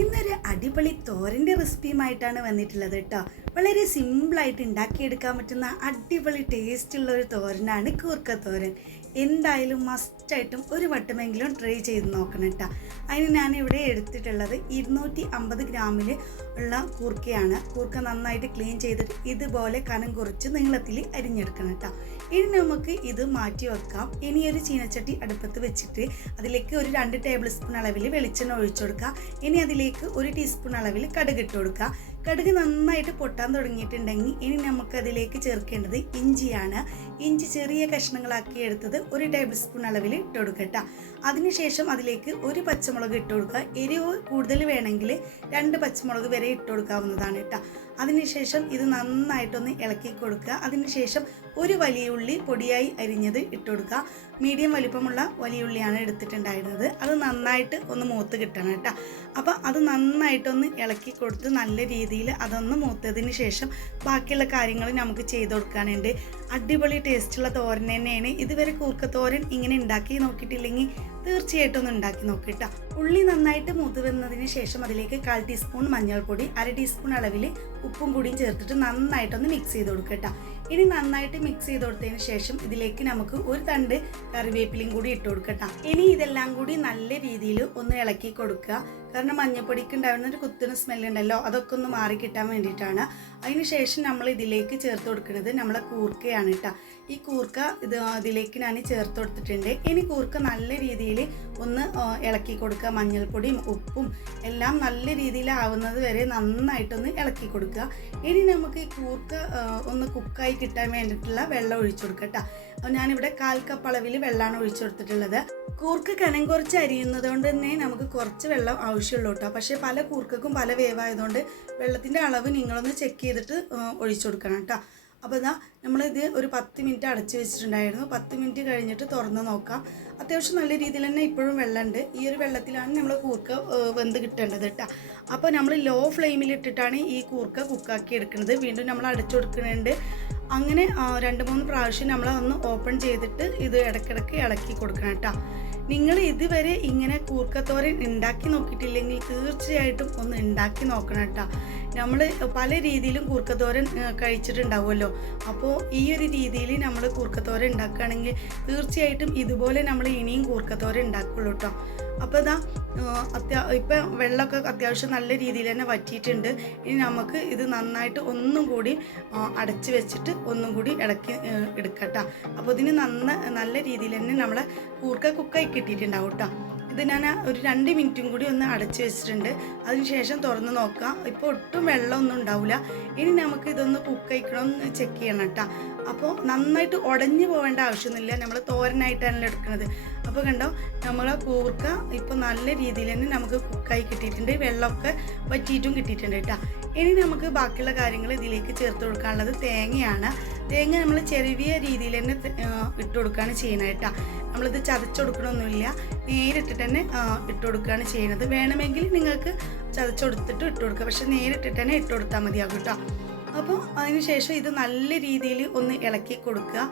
ഇന്നൊരു അടിപൊളി തോരൻ്റെ റെസിപ്പിയുമായിട്ടാണ് വന്നിട്ടുള്ളത് കേട്ടോ. വളരെ സിമ്പിളായിട്ട് ഉണ്ടാക്കിയെടുക്കാൻ പറ്റുന്ന അടിപൊളി ടേസ്റ്റുള്ള ഒരു തോരനാണ് കൂർക്ക തോരൻ. എന്തായാലും മസ്റ്റായിട്ടും ഒരു വട്ടമെങ്കിലും ട്രൈ ചെയ്ത് നോക്കണം കേട്ടോ. അതിന് ഞാനിവിടെ എടുത്തിട്ടുള്ളത് 250 ഗ്രാമിൽ ഉള്ള കൂർക്കയാണ്. കൂർക്ക നന്നായിട്ട് ക്ലീൻ ചെയ്തിട്ട് ഇതുപോലെ കനം കുറച്ച് നീളത്തിൽ അരിഞ്ഞെടുക്കണം കേട്ടോ. ഇനി നമുക്ക് ഇത് മാറ്റി വെക്കാം. ഇനി ഒരു ചീനച്ചട്ടി അടുപ്പത്ത് വെച്ചിട്ട് അതിലേക്ക് ഒരു 2 ടേബിൾ സ്പൂൺ അളവിൽ വെളിച്ചെണ്ണ ഒഴിച്ചു കൊടുക്കുക. ഇനി അതിലേക്ക് 1 ടീസ്പൂൺ അളവിൽ കടുക് ഇട്ട് കൊടുക്കുക. കടുക് നന്നായിട്ട് പൊട്ടാൻ തുടങ്ങിയിട്ടുണ്ടെങ്കിൽ ഇനി നമുക്കതിലേക്ക് ചേർക്കേണ്ടത് ഇഞ്ചിയാണ്. ഇഞ്ചി ചെറിയ കഷ്ണങ്ങളാക്കി എടുത്തത് 1 ടേബിൾ സ്പൂൺ അളവിൽ ഇട്ട് കൊടുക്കട്ടോ. അതിനുശേഷം അതിലേക്ക് 1 പച്ചമുളക് ഇട്ട് കൊടുക്കുക. എരിവ് കൂടുതൽ വേണമെങ്കിൽ 2 പച്ചമുളക് വരെ ഇട്ട് കൊടുക്കാവുന്നതാണ് കേട്ടോ. അതിനുശേഷം ഇത് നന്നായിട്ടൊന്ന് ഇളക്കി കൊടുക്കുക. അതിനുശേഷം 1 വലിയ ഉള്ളി പൊടിയായി അരിഞ്ഞത് ഇട്ട് കൊടുക്കുക. മീഡിയം വലിപ്പമുള്ള വലിയ ഉള്ളിയാണ് എടുത്തിട്ടുണ്ടായിരുന്നത്. അത് നന്നായിട്ട് ഒന്ന് മൂത്ത് കിട്ടണം കേട്ടോ. അപ്പോൾ അത് നന്നായിട്ടൊന്ന് ഇളക്കി കൊടുത്ത് നല്ല രീതിയിൽ അതൊന്ന് മൂത്തതിന് ശേഷം ബാക്കിയുള്ള കാര്യങ്ങൾ നമുക്ക് ചെയ്ത് കൊടുക്കാനുണ്ട്. അടിപൊളി ടേസ്റ്റുള്ള തോരൻ തന്നെയാണ്. ഇതുവരെ കൂർക്ക തോരൻ ഇങ്ങനെ ഉണ്ടാക്കി നോക്കിയിട്ടില്ലെങ്കിൽ തീർച്ചയായിട്ടും ഒന്ന് ഉണ്ടാക്കി നോക്കിട്ടോ. ഉള്ളി നന്നായിട്ട് മൂത്ത് വന്നതിന് ശേഷം അതിലേക്ക് 1/4 ടീസ്പൂൺ മഞ്ഞൾപ്പൊടി, 1/2 ടീസ്പൂൺ അളവിൽ ഉപ്പും കൂടിയും ചേർത്തിട്ട് നന്നായിട്ടൊന്ന് മിക്സ് ചെയ്ത് കൊടുക്കട്ടോ. ഇനി നന്നായിട്ട് മിക്സ് ചെയ്ത് കൊടുത്തതിന് ശേഷം ഇതിലേക്ക് നമുക്ക് 1 തണ്ട് കറിവേപ്പിലയും കൂടി ഇട്ട് കൊടുക്കട്ടോ. ഇനി ഇതെല്ലാം കൂടി നല്ല രീതിയിൽ ഒന്ന് ഇളക്കി കൊടുക്കുക. കാരണം മഞ്ഞൾപ്പൊടിക്ക് ഉണ്ടാകുന്ന ഒരു കുത്തുന്ന സ്മെല്ലുണ്ടല്ലോ, അതൊക്കെ ഒന്ന് മാറി കിട്ടാൻ വേണ്ടിയിട്ടാണ്. അതിന് ശേഷം നമ്മൾ ഇതിലേക്ക് ചേർത്ത് കൊടുക്കുന്നത് നമ്മളെ കൂർക്കയാണ് കേട്ടോ. ഈ കൂർക്ക ഇതിലേക്ക് ഞാൻ ചേർത്ത് കൊടുത്തിട്ടുണ്ട്. ഇനി കൂർക്ക നല്ല രീതിയിൽ ഒന്ന് ഇളക്കി കൊടുക്കുക. മഞ്ഞൾപ്പൊടിയും ഉപ്പും എല്ലാം നല്ല രീതിയിൽ ആവുന്നത് വരെ നന്നായിട്ടൊന്ന് ഇളക്കി കൊടുക്കുക. ഇനി നമുക്ക് ഈ കൂർക്ക ഒന്ന് കുക്കായി കിട്ടാൻ വേണ്ടിയിട്ടുള്ള വെള്ളം ഒഴിച്ചു കൊടുക്കട്ടോ. ഞാനിവിടെ 1/4 കപ്പ് അളവിൽ വെള്ളമാണ് ഒഴിച്ചു കൊടുത്തിട്ടുള്ളത്. കൂർക്ക കനം കുറച്ച് അരിയുന്നത് കൊണ്ട് തന്നെ നമുക്ക് കുറച്ച് വെള്ളം ആവശ്യമുള്ളൂ കേട്ടോ. പക്ഷേ പല കൂർക്കും പല വേവായതുകൊണ്ട് വെള്ളത്തിൻ്റെ അളവ് നിങ്ങളൊന്ന് ചെക്ക് ചെയ്തിട്ട് ഒഴിച്ചു കൊടുക്കണം കേട്ടോ. അപ്പോൾ ഇതാ നമ്മളിത് ഒരു 10 മിനിറ്റ് അടച്ചു വെച്ചിട്ടുണ്ടായിരുന്നു. 10 മിനിറ്റ് കഴിഞ്ഞിട്ട് തുറന്ന് നോക്കാം. അത്യാവശ്യം നല്ല രീതിയിൽ തന്നെ ഇപ്പോഴും വെള്ളമുണ്ട്. ഈ ഒരു വെള്ളത്തിലാണ് നമ്മൾ കൂർക്ക വെന്ത് കിട്ടേണ്ടത് കേട്ടോ. അപ്പോൾ നമ്മൾ ലോ ഫ്ലെയിമിലിട്ടിട്ടാണ് ഈ കൂർക്ക കുക്കാക്കി എടുക്കുന്നത്. വീണ്ടും നമ്മൾ അടച്ചു കൊടുക്കുന്നുണ്ട്. അങ്ങനെ 2-3 പ്രാവശ്യം നമ്മൾ ഒന്ന് ഓപ്പൺ ചെയ്തിട്ട് ഇത് ഇടയ്ക്കിടയ്ക്ക് ഇളക്കി കൊടുക്കണം കേട്ടോ. നിങ്ങൾ ഇതുവരെ ഇങ്ങനെ കൂർക്കത്തോരൻ ഉണ്ടാക്കി നോക്കിയിട്ടില്ലെങ്കിൽ തീർച്ചയായിട്ടും ഒന്ന് ഉണ്ടാക്കി നോക്കണം കേട്ടോ. നമ്മൾ പല രീതിയിലും കൂർക്കത്തോരൻ കഴിച്ചിട്ടുണ്ടാവുമല്ലോ. അപ്പോൾ ഈ ഒരു രീതിയിൽ നമ്മൾ കൂർക്കത്തോരൻ ഉണ്ടാക്കുകയാണെങ്കിൽ തീർച്ചയായിട്ടും ഇതുപോലെ നമ്മൾ ഇനിയും കൂർക്കത്തോരൻ ഉണ്ടാക്കുള്ളൂ കേട്ടോ. അപ്പോൾ ഇതാ ഇപ്പം വെള്ളമൊക്കെ അത്യാവശ്യം നല്ല രീതിയിൽ തന്നെ വറ്റിയിട്ടുണ്ട്. ഇനി നമുക്ക് ഇത് നന്നായിട്ട് ഒന്നും കൂടി അടച്ച് വെച്ചിട്ട് ഒന്നും കൂടി ഇളക്കി എടുക്കട്ടോ. അപ്പോൾ ഇതിന് നല്ല രീതിയിൽ തന്നെ നമ്മളെ കൂർക്ക കുക്കായി കിട്ടിയിട്ടുണ്ടാവും കേട്ടോ. ഇത് ഞാൻ ഒരു 2 മിനിറ്റും കൂടി ഒന്ന് അടച്ച് വെച്ചിട്ടുണ്ട്. അതിനുശേഷം തുറന്ന് നോക്കാം. ഇപ്പോൾ ഒട്ടും വെള്ളമൊന്നും ഉണ്ടാവില്ല. ഇനി നമുക്ക് ഇതൊന്ന് കുക്കായിക്കണമെന്ന് ചെക്ക് ചെയ്യണം കേട്ടോ. അപ്പോൾ നന്നായിട്ട് ഉടഞ്ഞു പോകേണ്ട ആവശ്യമൊന്നുമില്ല. നമ്മൾ തോരനായിട്ടാണല്ലോ എടുക്കുന്നത്. അപ്പോൾ കണ്ടോ, നമ്മളെ കൂർക്ക ഇപ്പോൾ നല്ല രീതിയിൽ തന്നെ നമുക്ക് കുക്കായി കിട്ടിയിട്ടുണ്ട്. വെള്ളമൊക്കെ വറ്റിയിട്ടും കിട്ടിയിട്ടുണ്ട് കേട്ടോ. ഇനി നമുക്ക് ബാക്കിയുള്ള കാര്യങ്ങൾ ഇതിലേക്ക് ചേർത്ത് കൊടുക്കാനുള്ളത് തേങ്ങയാണ്. തേങ്ങ നമ്മൾ ചെറിയ രീതിയിൽ തന്നെ ഇട്ട് കൊടുക്കുകയാണ് ചെയ്യുന്നത് കേട്ടോ. നമ്മളിത് ചതച്ചെടുക്കണമൊന്നുമില്ല, നേരിട്ടിട്ട് തന്നെ ഇട്ട് കൊടുക്കുകയാണ് ചെയ്യുന്നത്. വേണമെങ്കിൽ നിങ്ങൾക്ക് ചതച്ചെടുത്തിട്ട് ഇട്ട് കൊടുക്കുക, പക്ഷെ നേരിട്ടിട്ട് തന്നെ ഇട്ട് കൊടുത്താൽ മതിയാകും കേട്ടോ. അപ്പോൾ അതിനുശേഷം ഇത് നല്ല രീതിയിൽ ഒന്ന് ഇളക്കി കൊടുക്കുക.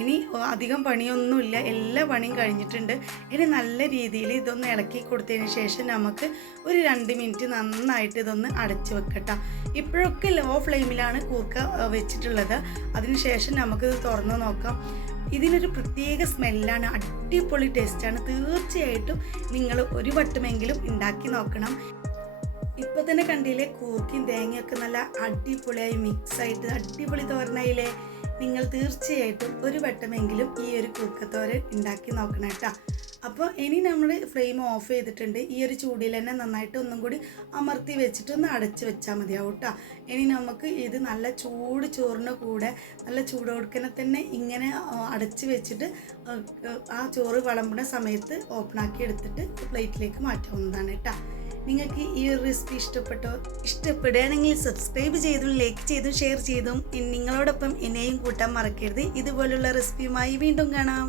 ഇനി അധികം പണിയൊന്നുമില്ല, എല്ലാ പണിയും കഴിഞ്ഞിട്ടുണ്ട്. ഇനി നല്ല രീതിയിൽ ഇതൊന്ന് ഇളക്കി കൊടുത്തതിന് ശേഷം നമുക്ക് ഒരു 2 മിനിറ്റ് നന്നായിട്ട് ഇതൊന്ന് അടച്ചു വെക്കട്ടോ. ഇപ്പോഴൊക്കെ ലോ ഫ്ലെയിമിലാണ് കൂർക്ക വെച്ചിട്ടുള്ളത്. അതിനുശേഷം നമുക്കിത് തുറന്ന് നോക്കാം. ഇതിനൊരു പ്രത്യേക സ്മെല്ലാണ്, അടിപൊളി ടേസ്റ്റാണ്. തീർച്ചയായിട്ടും നിങ്ങൾ ഒരു വട്ടമെങ്കിലും ഉണ്ടാക്കി നോക്കണം. ഇപ്പോൾ തന്നെ കണ്ടില്ലേ, കൂർക്കയും തേങ്ങയൊക്കെ നല്ല അടിപൊളിയായി മിക്സായിട്ട് അടിപൊളി തോരനായില്ലേ. നിങ്ങൾ തീർച്ചയായിട്ടും ഒരു വട്ടമെങ്കിലും ഈ ഒരു കൂർക്കത്തോരൻ ഉണ്ടാക്കി നോക്കണം കേട്ടോ. അപ്പോൾ ഇനി നമ്മൾ ഫ്ലെയിം ഓഫ് ചെയ്തിട്ടുണ്ട്. ഈ ഒരു ചൂടിൽ തന്നെ നന്നായിട്ട് ഒന്നും കൂടി അമർത്തി വെച്ചിട്ട് ഒന്ന് അടച്ച് വെച്ചാൽ മതിയാവും കേട്ടോ. ഇനി നമുക്ക് ഇത് നല്ല ചൂട് ചോറിന് കൂടെ നല്ല ചൂടോടുക്കനെ തന്നെ ഇങ്ങനെ അടച്ച് വെച്ചിട്ട് ആ ചോറ് വിളമ്പുന്ന സമയത്ത് ഓപ്പണാക്കി എടുത്തിട്ട് പ്ലേറ്റിലേക്ക് മാറ്റാവുന്നതാണ് കേട്ടോ. നിങ്ങൾക്ക് ഈ ഒരു റെസിപ്പി ഇഷ്ടപ്പെടുകയാണെങ്കിൽ സബ്സ്ക്രൈബ് ചെയ്തും ലൈക്ക് ചെയ്തും ഷെയർ ചെയ്തും നിങ്ങളോടൊപ്പം എന്നെയും കൂട്ടാൻ മറക്കരുത്. ഇതുപോലുള്ള റെസിപ്പിയുമായി വീണ്ടും കാണാം.